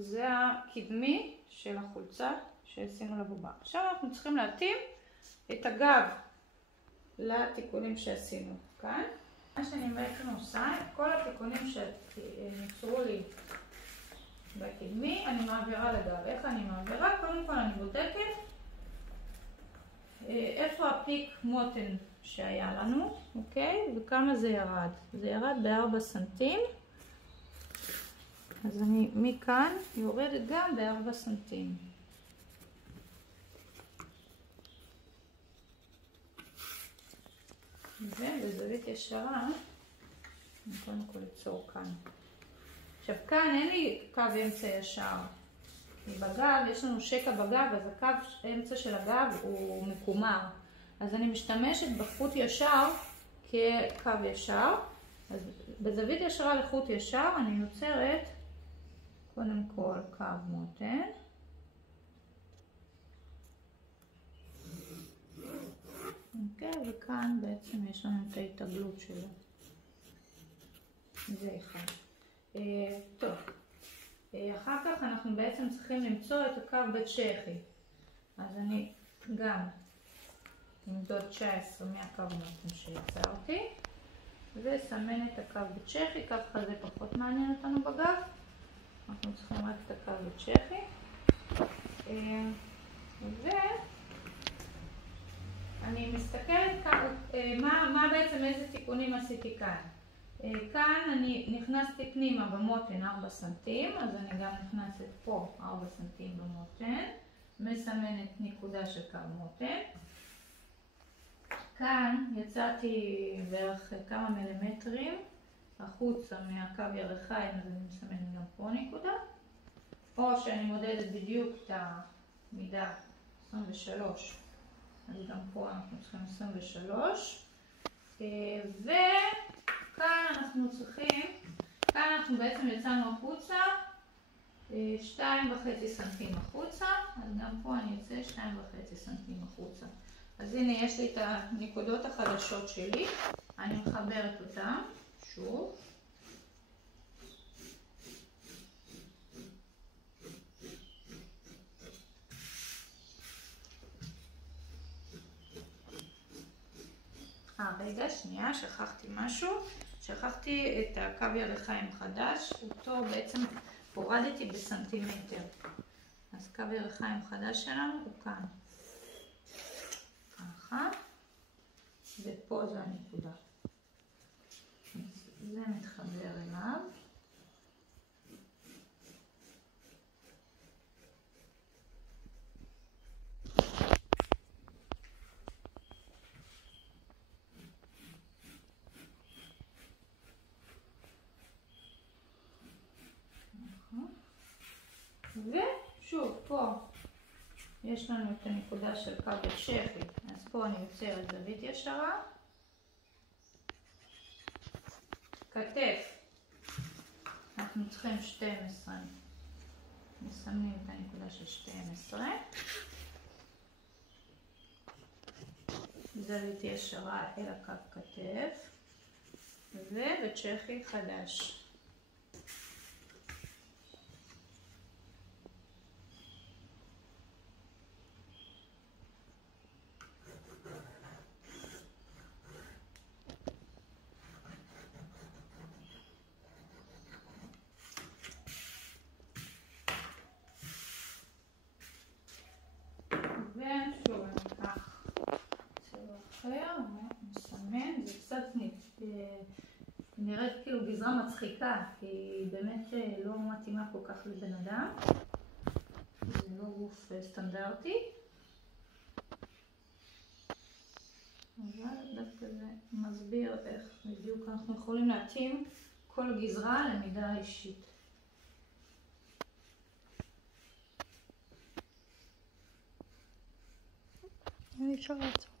זה הקדמי של החולצה שעשינו לבובה. עכשיו אנחנו צריכים להתאים את הגב לתיקונים שעשינו כאן. מה שאני בעצם עושה, כל התיקונים שנוצרו לי בקדמי, אני מעבירה לגב. איך אני מעבירה? קודם כל אני בודקת איפה הפיק מותן שהיה לנו, אוקיי? וכמה זה ירד. זה ירד ב4 סנטים. אז אני מכאן יורדת גם ב4 סנטים. ובזווית ישרה, אני קודם כל אצור כאן. עכשיו כאן אין לי קו אמצע ישר. בגב, יש לנו שקע בגב, אז הקו האמצע של הגב הוא מקומר. אז אני משתמשת בחוט ישר כקו ישר. אז בזווית ישרה לחוט ישר אני יוצרת קודם כל קו מותן. אוקיי, וכאן בעצם יש לנו את ההתעגלות שלו. זה אחד. טוב. אחר כך אנחנו בעצם צריכים למצוא את הקו בצ'כי. אז אני גם אמדוד 19 מהקו מותן שיצרתי. וסמן את הקו בצ'כי, ככה זה פחות מעניין אותנו בגב. אנחנו צריכים רק את הקו בצ'כי. ואני מסתכלת מה בעצם איזה תיקונים עשיתי כאן. כאן אני נכנסתי פנימה במותן 4 סנטים, אז אני גם נכנסת פה 4 סנטים במותן, מסמנת נקודה של קו מותן. כאן יצאתי בערך כמה מילימטרים החוצה מהקו ירכיים, אז אני מסמנת גם פה נקודה. או שאני מודדת בדיוק את המידה 23, אז גם פה אנחנו צריכים 23. וכאן אנחנו צריכים, כאן אנחנו בעצם יצאנו החוצה 2.5 סנטים החוצה, אז גם פה אני יוצא 2.5 סנטים החוצה. אז הנה יש לי את הנקודות החדשות שלי, אני מחברת אותן שוב. רגע, שנייה, שכחתי משהו. שכחתי את הקו ירכיים חדש, אותו בעצם הורדתי בסנטימטר. אז קו ירכיים חדש שלנו הוא כאן. ככה. ופה זו הנקודה. זה מתחבר אליו. ושוב, פה יש לנו את הנקודה של קו בצ'כי, אז פה אני יוצרת זווית ישרה. כתף, אנחנו צריכים 12, מסמנים את הנקודה של 12. זווית ישרה אל הקו כתף, ובצ'כי חדש. ושוב אני אקח צבע אחר ומסמן, זה קצת נראית כאילו גזרה מצחיקה, כי היא באמת לא מתאימה כל כך לבן אדם, זה לא גוף סטנדרטי, אבל דווקא זה מסביר איך בדיוק אנחנו יכולים להתאים כל גזרה למידה אישית. אני אפשר לעצור.